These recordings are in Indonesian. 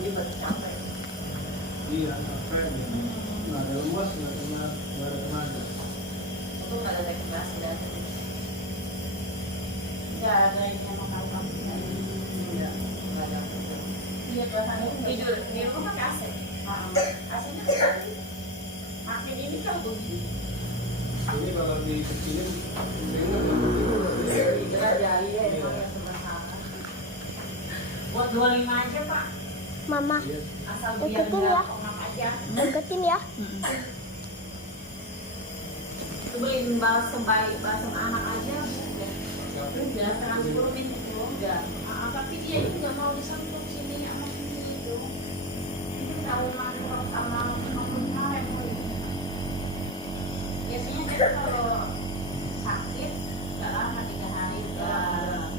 dia baru capek. Iya, capek. Nggak ada lemas, nggak ada tenaga. Itu nggak ada rekomendasi dari. Nggak ada yang makan Iya, nggak ada. Iya, biasanya Tidur di rumah pakai AC. AC-nya sekali. Makin ini kan begini. Ini kalau dikecilin, dengar yang penting udah Iya, jadi emang yang sederhana. Buat 25 aja Pak. Mama, Asal biar ikutin ya. nggak pengap aja. deketin ya. Itu beliin balsem bayi, balsem anak aja. Udah transferin itu. Udah. Tapi dia itu nggak mau disentuh sini sama sini itu. Itu tahu mana sama kemarin. Biasanya dia kalau sakit nggak lama 3 hari udah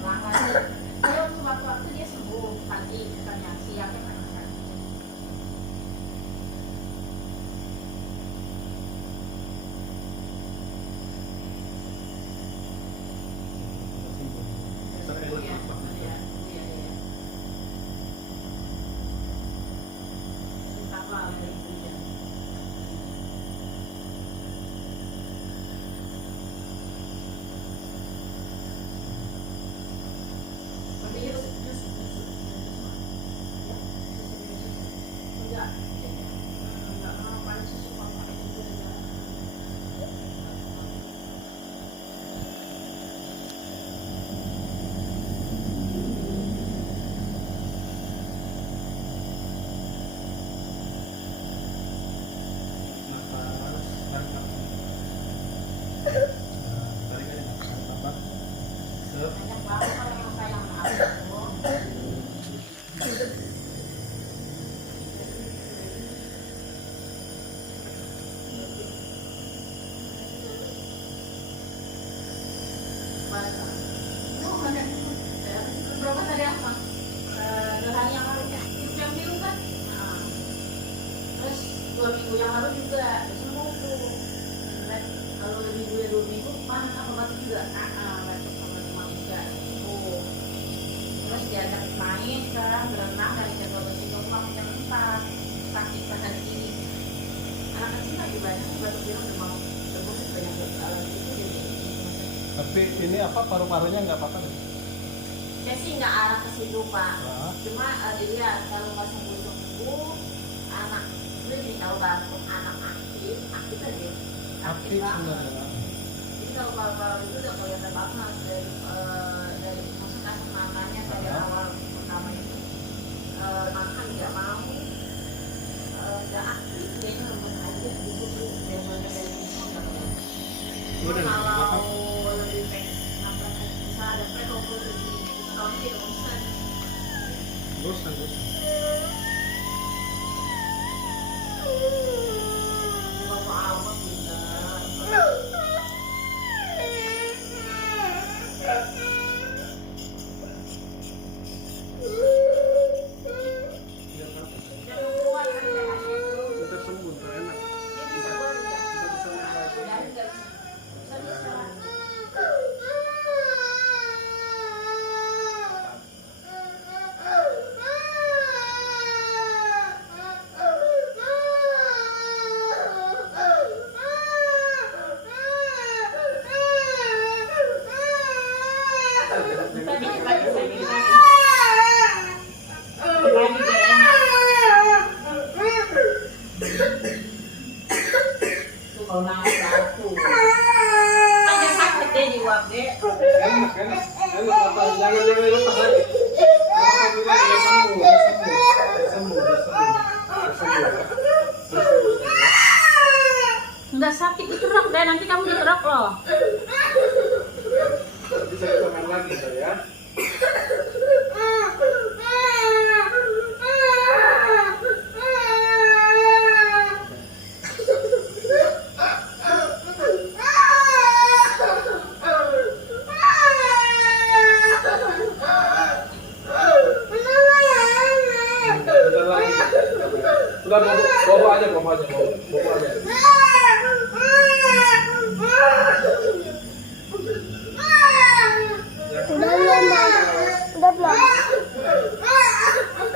pulang lagi. Dia waktu-waktu dia sembuh pagi katanya siangnya karena sakit. Iya, iya, iya, iya. Entah apa dari itu ya. Tapi jus. Enggak. Enggak mau pakai susu pakai itu aja. nafas, tarik nafas. Tarik aja nafas, nafas. Sep. Banyak banget orang yang sayang sama aku. Berapa tadi apa? 2 hari yang lalu ya? Yang biru kan? Terus 2 minggu yang lalu juga sembuh tuh. Kalau lebih 2 minggu panas apa batuk juga? Batuk sama demam juga. Sembuh. Terus diajak main kan, berenang dari jam 12 itu sampai jam 4. Sakit pada gini. Anak kecil lagi banyak batuk biru demam. Demam banyak itu jadi. Tapi ini apa paru-parunya nggak apa-apa nih? Saya sih nggak arah ke situ Pak. Nah, Cuma dilihat kalau nggak sembuh anak sebenarnya kalau batuk anak aktif aja aktif banget. sebenarnya. Jadi kalau paru-paru itu udah kelihatan banget dari maksud asam matanya dari awal pertama itu makan nggak mau nggak aktif dia lemes aja gitu tuh biasanya dari Udah, kalau lebih bisa ada pre-over kalau dia bosan. bosan. Bapak awak juga. Biar apa? Jangan keluar kan jahatnya itu. Kita sembuh, ntar enak. Dia bisa keluar juga. Kita bisa mulai. Dari nggak bisa. Bisa. Kita dikit lagi, saya dikit lagi. Lagi biar enak. Tuh kalau nangis aku. Aja sakit deh di wab deh. Enak, enak. Enak, apa? Jangan lepas lagi. Jangan bilang udah sembuh, udah sembuh. Udah sembuh, udah sembuh. Udah sembuh. Nggak sakit dikerak deh, nanti kamu dikerak loh. Bisa kita main lagi, saya. Bentar lagi. Udah, bawa aja.